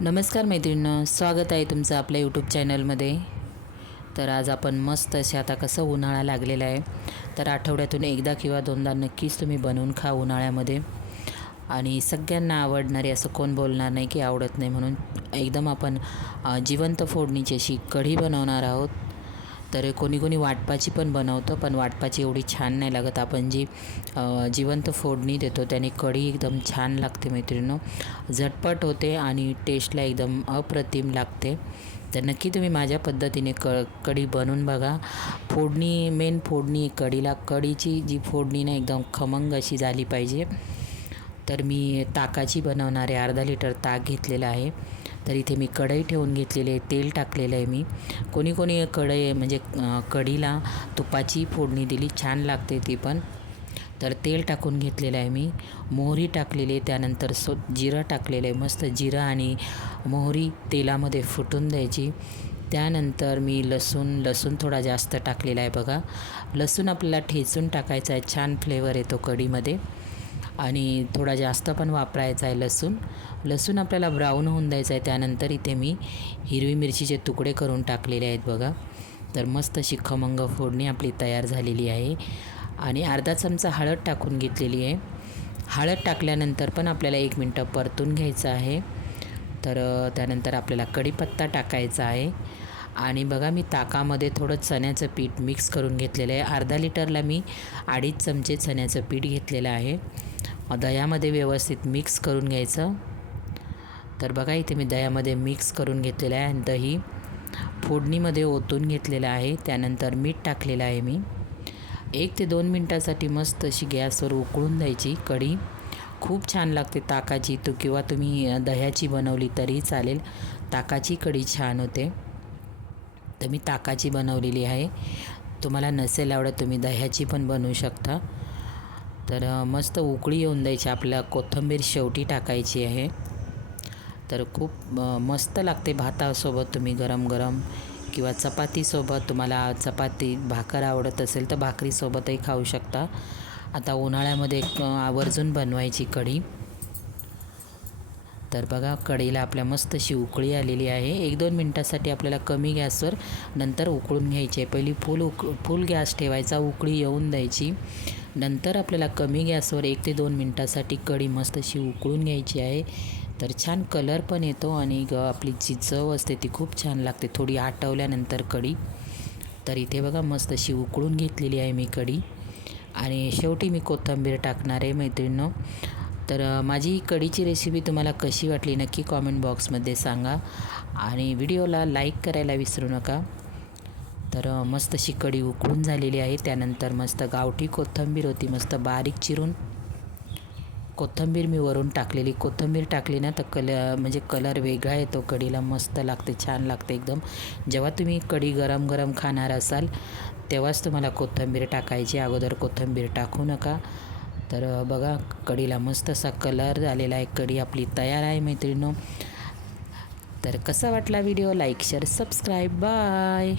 नमस्कार मैत्रिणींनो स्वागत आहे तुमचं आपल्या यूट्यूब चॅनलमध्ये तर आज आपण मस्त असे आता कसं उन्हाळा लागलेला आहे तर आठवड्यातून एकदा किंवा दोनदा नक्कीच तुम्ही बनवून खा उन्हाळ्यामध्ये. आणि सगळ्यांना आवडणारे असं कोण बोलणार नाही की आवडत नाही म्हणून एकदम आपण जिवंत फोडणीची अशी कढी बनवणार आहोत. तर कोणी कोणी वाटपाची पण बनवतं पण वाटपाची एवढी छान नाही लागत. आपण जी जिवंत फोडणी देतो त्याने कढी एकदम छान लागते मैत्रिणीनो. झटपट होते आणि टेस्टला एकदम अप्रतिम लागते. तर नक्की तुम्ही माझ्या पद्धतीने क कढी बनवून बघा. फोडणी मेन फोडणी कढीला कढीची जी फोडणी ना एकदम खमंग अशी झाली पाहिजे. तर मी ताकाची बनवणारे अर्धा लिटर ताक घेतलेलं आहे. तर इथे मी कढई ठेवून घेतलेली आहे तेल टाकलेलं आहे मी. कोणी कोणी कढई म्हणजे कढीला तुपाची फोडणी दिली छान लागते ती पण. तर तेल टाकून घेतलेलं आहे मी. मोहरी टाकलेली आहे त्यानंतर सो जिरं टाकलेलं आहे मस्त जिरं आणि मोहरी तेलामध्ये फुटून द्यायची. त्यानंतर मी लसूण लसूण थोडा जास्त टाकलेला आहे बघा. लसूण आपल्याला ठेचून टाकायचा आहे छान फ्लेवर येतो कढीमध्ये. आणि थोडा जास्त पण वापरायचा आहे लसूण. लसूण आपल्याला ब्राऊन होऊन द्यायचं आहे. त्यानंतर इथे मी हिरवी मिरचीचे तुकडे करून टाकलेले आहेत बघा. तर मस्त अशी खमंग फोडणी आपली तयार झालेली आहे. आणि अर्धा चमचा हळद टाकून घेतलेली आहे. हळद टाकल्यानंतर पण आपल्याला एक मिनटं परतून घ्यायचं आहे. तर त्यानंतर आपल्याला कढीपत्ता टाकायचा आहे. आणि बघा मी ताकामध्ये थोडं चण्याचं पीठ मिक्स करून घेतलेलं आहे. अर्धा लिटरला मी अडीच चमचे चण्याचं पीठ घेतलेलं आहे. दह्यामध्ये व्यवस्थित मिक्स करून घ्यायचं. तर बघा इथे मी दह्यामध्ये मिक्स करून घेतलेलं आहे आणि दही फोडणीमध्ये ओतून घेतलेलं आहे. त्यानंतर मीठ टाकलेलं आहे मी. एक ते दोन मिनटासाठी मस्त अशी गॅसवर उकळून द्यायची कढी. खूप छान लागते ताकाची. तू किंवा तुम्ही दह्याची बनवली तरी चालेल. ताकाची कढी छान होते. तर मी ताकाची बनवलेली आहे. तुम्हाला नसेल आवडत तुम्ही दह्याची पण बनवू शकता. तर मस्त उकळी येऊन द्यायची. आपल्या कोथिंबीर शेवटी टाकायची आहे. तर खूप मस्त लागते भातासोबत तुम्ही गरम गरम किंवा चपातीसोबत. तुम्हाला चपाती भाकर आवडत असेल तर भाकरीसोबतही खाऊ शकता. आता उन्हाळ्यामध्ये आवर्जून बनवायची कढी. तर बघा कढीला आपल्या मस्त अशी उकळी आलेली आहे. एक दोन मिनटासाठी आपल्याला कमी गॅसवर नंतर उकळून घ्यायची आहे. पहिली फुल उक फुल गॅस ठेवायचा उकळी येऊन द्यायची. नंतर आपल्याला कमी गॅसवर एक ते दोन मिनटासाठी कढी मस्त अशी उकळून घ्यायची आहे. तर छान कलर पण येतो आणि ग आपली जी चव असते ती खूप छान लागते. थोडी आटवल्यानंतर कढी. तर इथे बघा मस्त अशी उकळून घेतलेली आहे मी कढी. आणि शेवटी मी कोथिंबीर टाकणार आहे मैत्रिणीनं. तर माझी कढीची रेसिपी तुम्हाला कशी वाटली नक्की कॉमेंट बॉक्समध्ये सांगा. आणि व्हिडिओला लाईक करायला विसरू नका. तर मस्त अशी कढी उकळून झालेली आहे. त्यानंतर मस्त गावठी कोथिंबीर होती मस्त बारीक चिरून. कोथिंबीर मी वरून टाकलेली. कोथिंबीर टाकली ना तर कल म्हणजे कलर वेगळा येतो कढीला मस्त लागते छान लागते एकदम. जेव्हा तुम्ही कढी गरम गरम खाणार असाल तेव्हाच तुम्हाला कोथिंबीर टाकायची. अगोदर कोथिंबीर टाकू नका. तर बघा कढीला मस्त असा कलर झालेला आहे. कढी आपली तयार आहे मैत्रिणो तर कसा वाटला video? Like share subscribe. Bye!